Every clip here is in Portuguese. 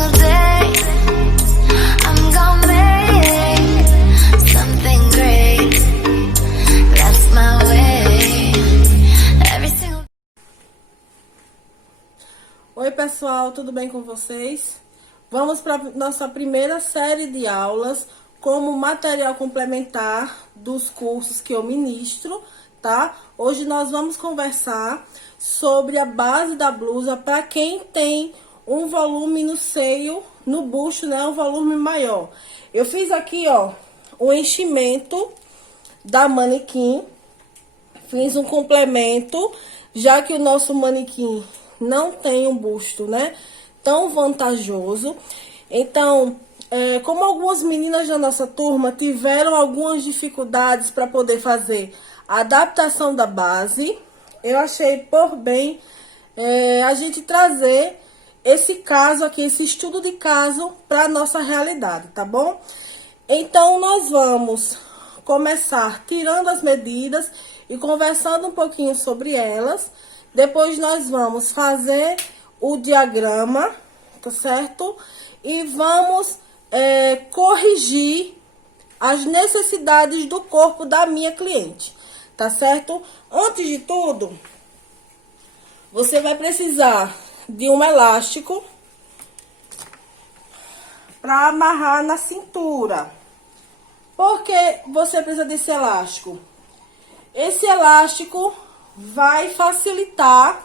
single day I'm gonna make something great. That's my way. Every single. Oi pessoal, tudo bem com vocês? Vamos para nossa primeira série de aulas como material complementar dos cursos que eu ministro, tá? Hoje nós vamos conversar sobre a base da blusa para quem tem um volume no seio, no busto, né? Um volume maior. Eu fiz aqui, ó, o enchimento da manequim. Fiz um complemento, já que o nosso manequim não tem um busto, né, tão vantajoso. Então, como algumas meninas da nossa turma tiveram algumas dificuldades para poder fazer a adaptação da base, eu achei por bem a gente trazer esse caso aqui, esse estudo de caso para nossa realidade, tá bom? Então, nós vamos começar tirando as medidas e conversando um pouquinho sobre elas. Depois nós vamos fazer o diagrama, tá certo? E vamos corrigir as necessidades do corpo da minha cliente, tá certo? Antes de tudo, você vai precisar de um elástico para amarrar na cintura. Por que você precisa desse elástico? Esse elástico vai facilitar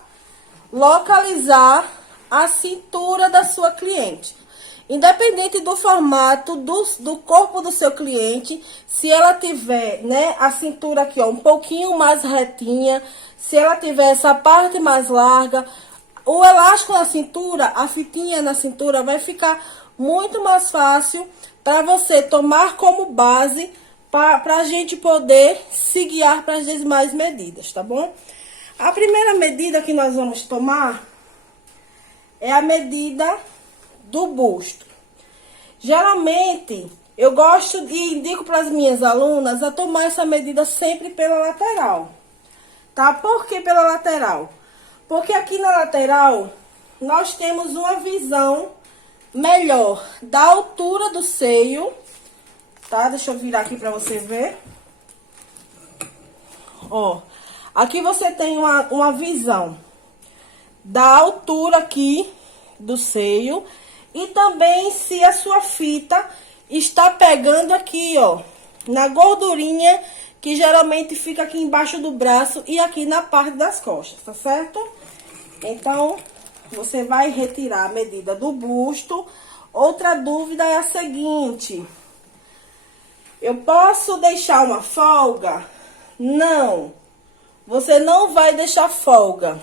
localizar a cintura da sua cliente. Independente do formato do corpo do seu cliente, se ela tiver, né, a cintura aqui, ó, um pouquinho mais retinha, se ela tiver essa parte mais larga, o elástico na cintura, a fitinha na cintura vai ficar muito mais fácil para você tomar como base para a gente poder se guiar para as demais medidas, tá bom? A primeira medida que nós vamos tomar é a medida do busto. Geralmente, eu gosto e indico para as minhas alunas a tomar essa medida sempre pela lateral, tá? Por que pela lateral? Porque aqui na lateral, nós temos uma visão melhor da altura do seio, tá? Deixa eu virar aqui pra você ver. Ó, aqui você tem uma visão da altura aqui do seio e também se a sua fita está pegando aqui, ó, na gordurinha que geralmente fica aqui embaixo do braço e aqui na parte das costas, tá certo? Então, você vai retirar a medida do busto. Outra dúvida é a seguinte: eu posso deixar uma folga? Não, você não vai deixar folga.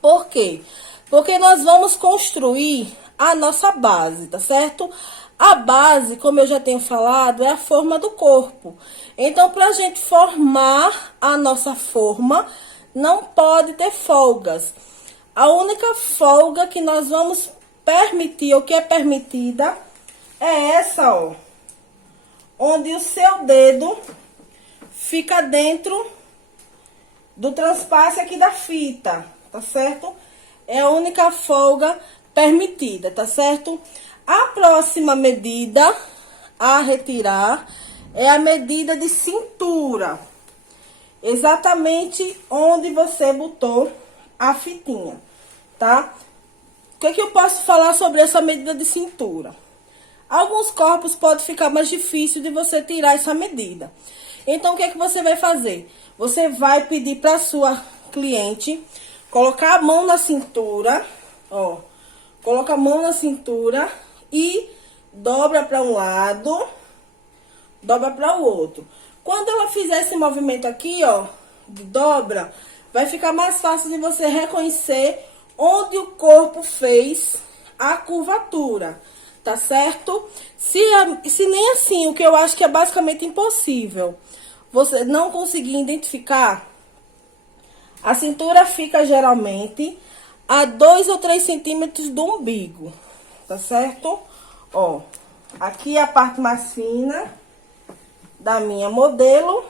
Por quê? Porque nós vamos construir a nossa base, tá certo? A base, como eu já tenho falado, é a forma do corpo. Então, para a gente formar a nossa forma, não pode ter folgas. A única folga que nós vamos permitir, ou que é permitida, é essa, ó, onde o seu dedo fica dentro do transpasse aqui da fita, tá certo? É a única folga permitida, tá certo? A próxima medida a retirar é a medida de cintura, exatamente onde você botou a fitinha, tá? O que eu posso falar sobre essa medida de cintura? Alguns corpos pode ficar mais difícil de você tirar essa medida. Então, o que você vai fazer? Você vai pedir para sua cliente colocar a mão na cintura, ó. Coloca a mão na cintura e dobra para um lado, dobra para o outro. Quando ela fizer esse movimento aqui, ó, de dobra, vai ficar mais fácil de você reconhecer onde o corpo fez a curvatura, tá certo? Se nem assim, o que eu acho que é basicamente impossível, você não conseguir identificar, a cintura fica geralmente a 2 ou 3 centímetros do umbigo, tá certo? Ó, aqui é a parte mais fina da minha modelo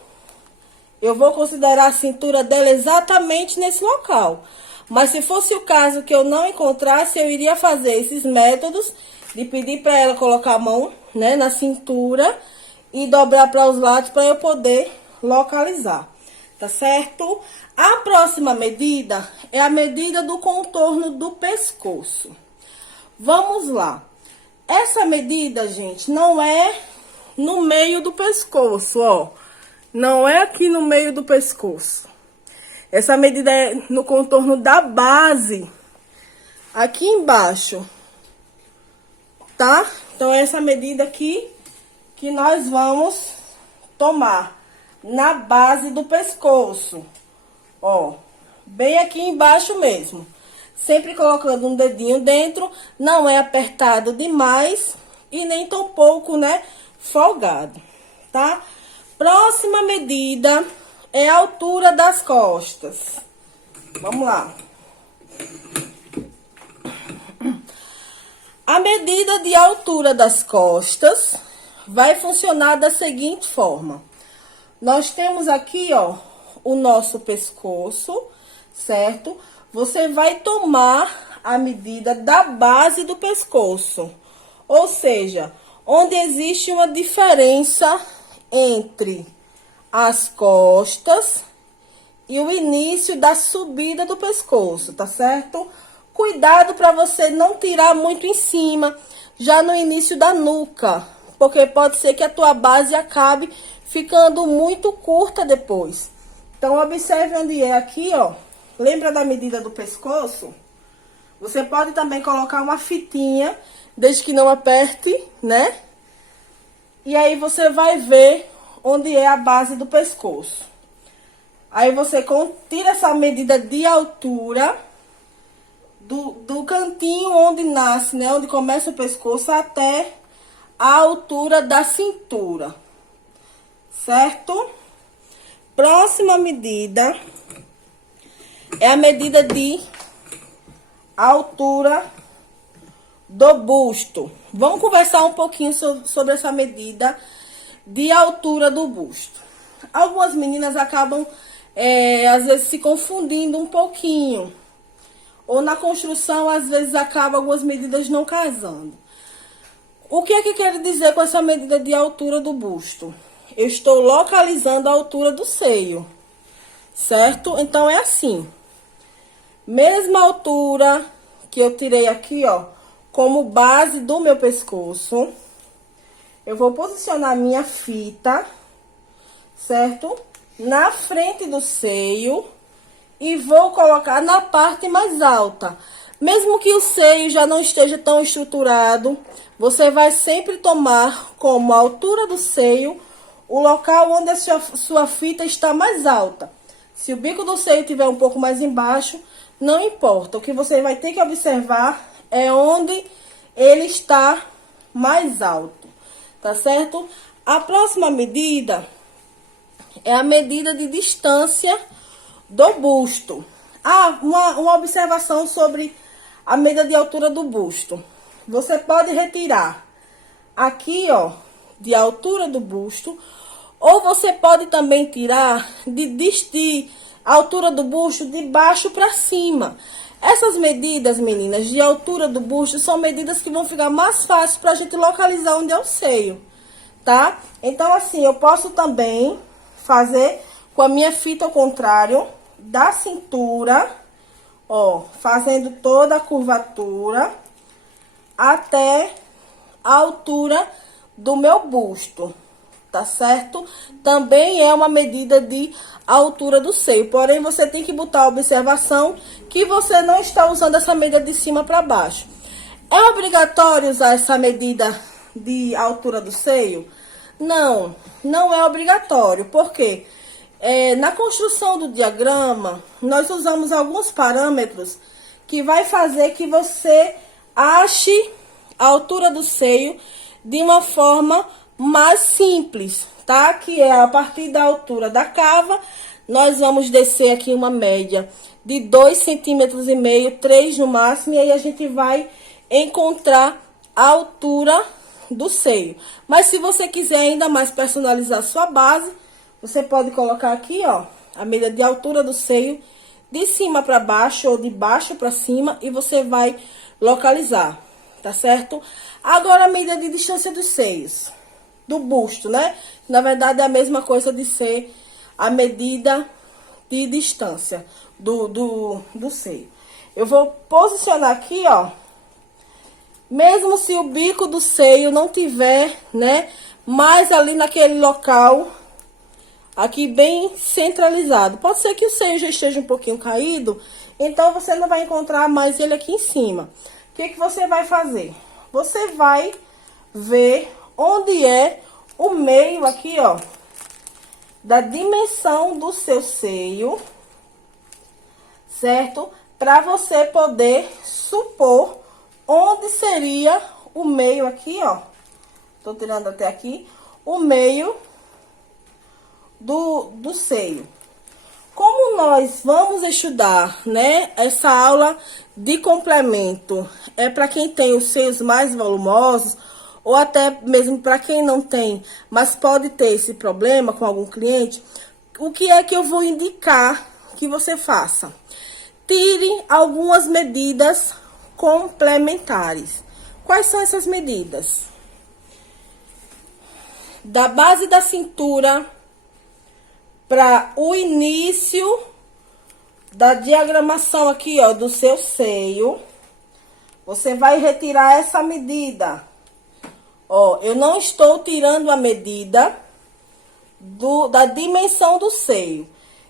eu vou considerar a cintura dela exatamente nesse local. Mas se fosse o caso que eu não encontrasse, eu iria fazer esses métodos de pedir para ela colocar a mão, né, na cintura e dobrar para os lados para eu poder localizar, tá certo? A próxima medida é a medida do contorno do pescoço. Vamos lá. Essa medida, gente, não é no meio do pescoço, ó. Não é aqui no meio do pescoço. Essa medida é no contorno da base, aqui embaixo, tá? Então, é essa medida aqui que nós vamos tomar na base do pescoço, ó. Bem aqui embaixo mesmo. Sempre colocando um dedinho dentro, não é apertado demais e nem tão pouco, né, folgado, tá? Próxima medida é a altura das costas. Vamos lá. A medida de altura das costas vai funcionar da seguinte forma. Nós temos aqui, ó, o nosso pescoço, certo? Você vai tomar a medida da base do pescoço. Ou seja, onde existe uma diferença entre as costas e o início da subida do pescoço, tá certo? Cuidado para você não tirar muito em cima, já no início da nuca, porque pode ser que a tua base acabe ficando muito curta depois. Então, observe onde é aqui, ó. Lembra da medida do pescoço? Você pode também colocar uma fitinha, desde que não aperte, né? E aí, você vai ver onde é a base do pescoço. Aí, você tira essa medida de altura do cantinho onde nasce, né? Onde começa o pescoço até a altura da cintura. Certo? Próxima medida é a medida de altura do busto. Vamos conversar um pouquinho sobre essa medida de altura do busto. Algumas meninas acabam, às vezes, se confundindo um pouquinho. Ou na construção, às vezes, acaba algumas medidas não casando. O que é que quero dizer com essa medida de altura do busto? Eu estou localizando a altura do seio, certo? Então, é assim. Mesma altura que eu tirei aqui, ó, como base do meu pescoço. Eu vou posicionar minha fita, certo? Na frente do seio e vou colocar na parte mais alta. Mesmo que o seio já não esteja tão estruturado, você vai sempre tomar como a altura do seio o local onde a sua fita está mais alta. Se o bico do seio estiver um pouco mais embaixo, não importa. O que você vai ter que observar é onde ele está mais alto, tá certo? A próxima medida é a medida de distância do busto. Ah, uma observação sobre a medida de altura do busto. Você pode retirar aqui, ó, de altura do busto, ou você pode também tirar de altura do busto de baixo para cima. Essas medidas, meninas, de altura do busto, são medidas que vão ficar mais fáceis para a gente localizar onde é o seio, tá? Então, assim, eu posso também fazer com a minha fita ao contrário, da cintura, ó, fazendo toda a curvatura até a altura do meu busto, tá certo? Também é uma medida de altura do seio, porém você tem que botar a observação que você não está usando essa medida de cima para baixo. É obrigatório usar essa medida de altura do seio? Não, não é obrigatório, porque na construção do diagrama, nós usamos alguns parâmetros que vai fazer que você ache a altura do seio de uma forma mais simples, tá? Que é a partir da altura da cava, nós vamos descer aqui uma média de 2,5 centímetros, 3 no máximo, e aí a gente vai encontrar a altura do seio. Mas se você quiser ainda mais personalizar a sua base, Você pode colocar aqui, ó, a medida de altura do seio, de cima para baixo ou de baixo para cima, e você vai localizar, tá certo? Agora, a medida de distância dos seios, do busto, né? Na verdade, é a mesma coisa de ser a medida de distância do seio. Eu vou posicionar aqui, ó, mesmo se o bico do seio não tiver, né, mais ali naquele local, aqui bem centralizado. Pode ser que o seio já esteja um pouquinho caído, então você não vai encontrar mais ele aqui em cima. O que que você vai fazer? Você vai ver onde é o meio aqui, ó, da dimensão do seu seio, certo? Para você poder supor onde seria o meio aqui, ó. Tô tirando até aqui o meio do seio. Como nós vamos estudar, né, essa aula de complemento é para quem tem os seios mais volumosos, ou até mesmo para quem não tem, mas pode ter esse problema com algum cliente, o que é que eu vou indicar que você faça? Tire algumas medidas complementares. Quais são essas medidas? Da base da cintura para o início da diagramação aqui, ó, do seu seio, você vai retirar essa medida. Ó, eu não estou tirando a medida da dimensão do seio.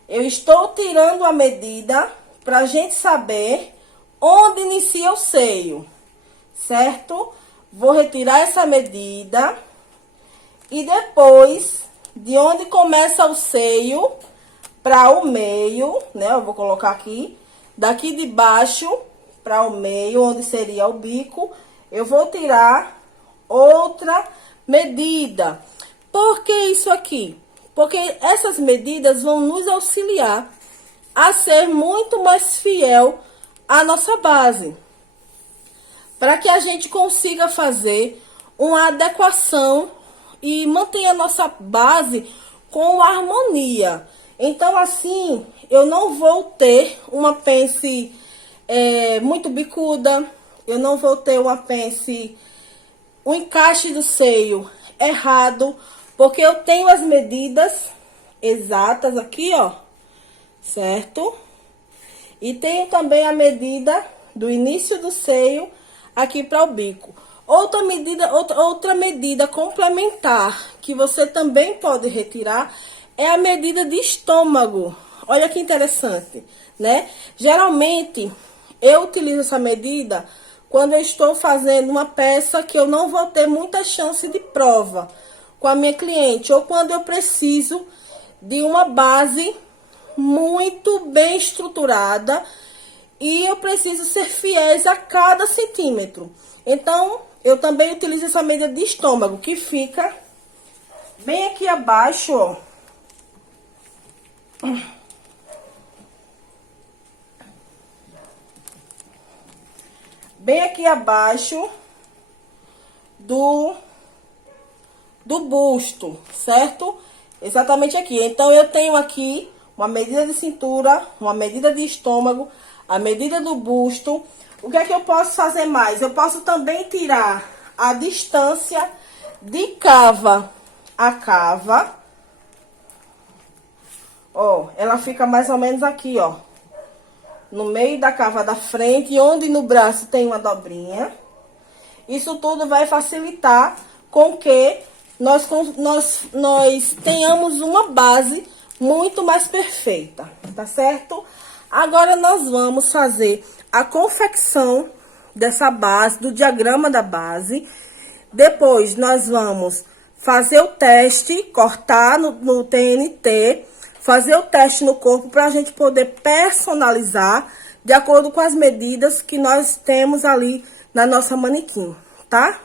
Eu estou tirando a medida pra gente saber onde inicia o seio, certo? Vou retirar essa medida e depois, de onde começa o seio para o meio, né? Eu vou colocar aqui, daqui de baixo para o meio, onde seria o bico, eu vou tirar outra medida. Por que isso aqui? Porque essas medidas vão nos auxiliar a ser muito mais fiel à nossa base, para que a gente consiga fazer uma adequação e mantenha a nossa base com harmonia. Então, assim, eu não vou ter uma pence muito bicuda, eu não vou ter uma pence, o encaixe do seio errado, porque eu tenho as medidas exatas aqui, ó, certo? E tenho também a medida do início do seio aqui para o bico. Outra medida complementar que você também pode retirar é a medida de estômago. Olha que interessante, né? Geralmente, eu utilizo essa medida quando eu estou fazendo uma peça que eu não vou ter muita chance de prova com a minha cliente, ou quando eu preciso de uma base muito bem estruturada e eu preciso ser fiéis a cada centímetro. Então, eu também utilizo essa medida de estômago, que fica bem aqui abaixo, ó. Bem aqui abaixo do busto, certo? Exatamente aqui. Então, eu tenho aqui uma medida de cintura, uma medida de estômago, a medida do busto. O que é que eu posso fazer mais? Eu posso também tirar a distância de cava a cava. Ó, ela fica mais ou menos aqui, ó, no meio da cava da frente, onde no braço tem uma dobrinha. Isso tudo vai facilitar com que nós tenhamos uma base muito mais perfeita, tá certo? Agora, nós vamos fazer a confecção dessa base, do diagrama da base. Depois, nós vamos fazer o teste, cortar no TNT, fazer o teste no corpo para a gente poder personalizar de acordo com as medidas que nós temos ali na nossa manequim, tá?